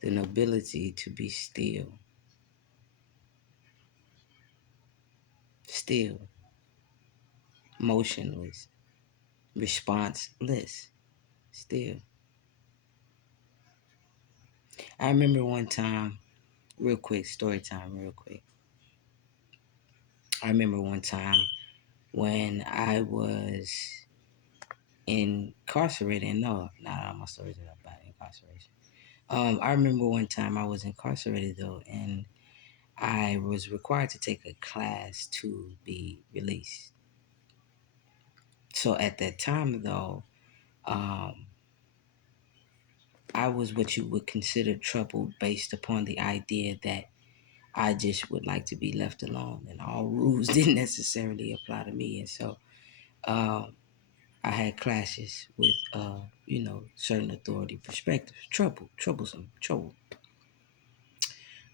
the nobility to be still, motionless, responseless, still. I remember one time, real quick, story time, real quick. I remember one time when I was incarcerated. No, not all my stories are about incarceration. I remember one time I was incarcerated though, and I was required to take a class to be released. So at that time though, um, I was what you would consider troubled based upon the idea that I just would like to be left alone, and all rules didn't necessarily apply to me. And so um, I had clashes with, certain authority perspectives, trouble.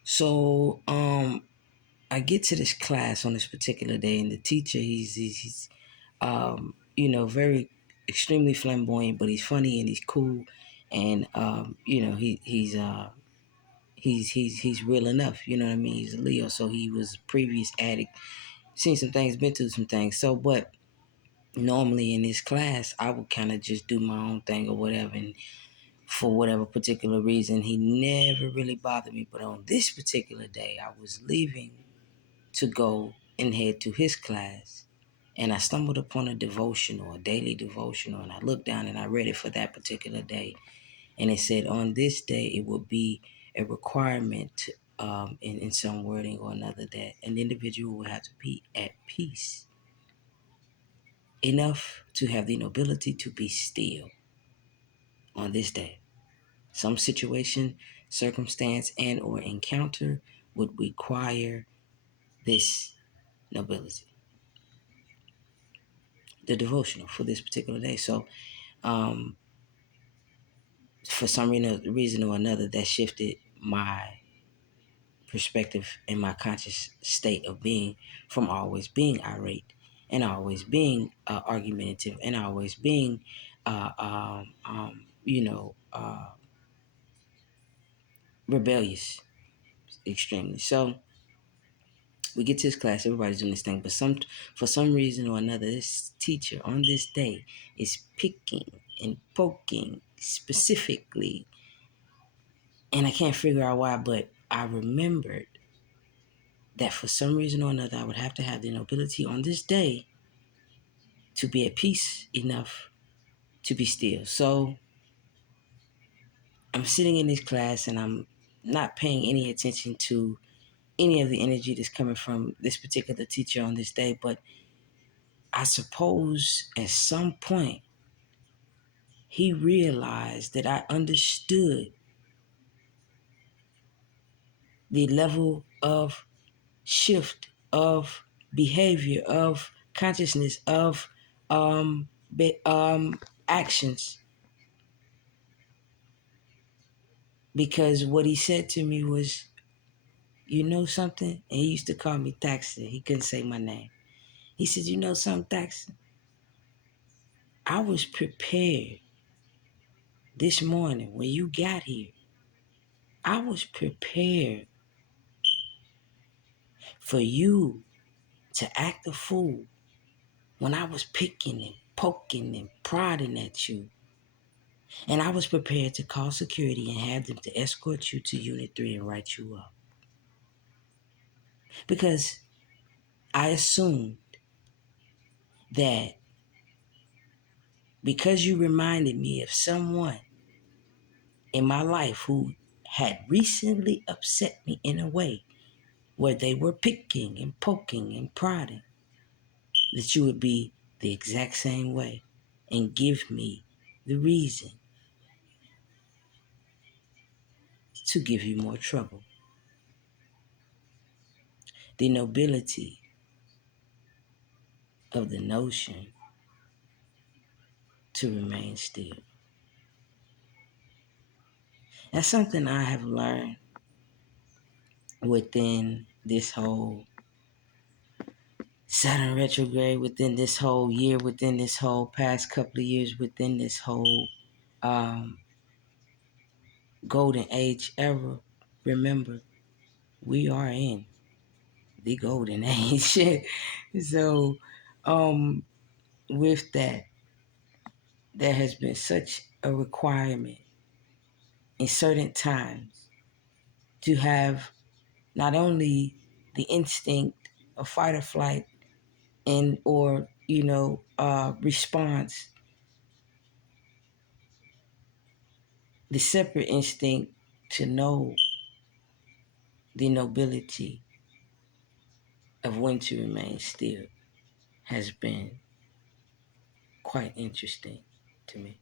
So I get to this class on this particular day, and the teacher, he's very extremely flamboyant, but he's funny and he's cool, and he's real enough. You know what I mean? He's a Leo, so he was a previous addict, seen some things, been through some things. So, but normally in this class, I would kind of just do my own thing or whatever, and for whatever particular reason, he never really bothered me. But on this particular day, I was leaving to go and head to his class, and I stumbled upon a devotional, a daily devotional, and I looked down and I read it for that particular day, and it said on this day it will be a requirement in some wording or another that an individual will have to be at peace enough to have the nobility to be still on this day. Some situation, circumstance, and or encounter would require this nobility. The devotional for this particular day. So, um, for some reason or another, that shifted my perspective and my conscious state of being from always being irate and always being argumentative and always being, uh, um, um, you know, uh, rebellious extremely. So we get to this class, everybody's doing this thing, but for some reason or another, this teacher on this day is picking and poking specifically, and I can't figure out why, but I remembered that for some reason or another, I would have to have the nobility on this day to be at peace enough to be still. So I'm sitting in this class and I'm not paying any attention to any of the energy that's coming from this particular teacher on this day, but I suppose at some point he realized that I understood the level of shift of behavior, of consciousness, of um, actions. Because what he said to me was, you know something? And he used to call me Thaxton. He couldn't say my name. He said, you know something, Thaxton? I was prepared this morning when you got here. I was prepared for you to act a fool when I was picking and poking and prodding at you. And I was prepared to call security and have them to escort you to Unit 3 and write you up. Because I assumed that because you reminded me of someone in my life who had recently upset me in a way where they were picking and poking and prodding, that you would be the exact same way and give me the reason to give you more trouble. The nobility of the notion to remain still. That's something I have learned within this whole Saturn retrograde, within this whole year, within this whole past couple of years, within this whole um, golden age era, remember, we are in the golden age. So, um, with that, there has been such a requirement in certain times to have not only the instinct of fight or flight and or response, the separate instinct to know the nobility of when to remain still has been quite interesting to me.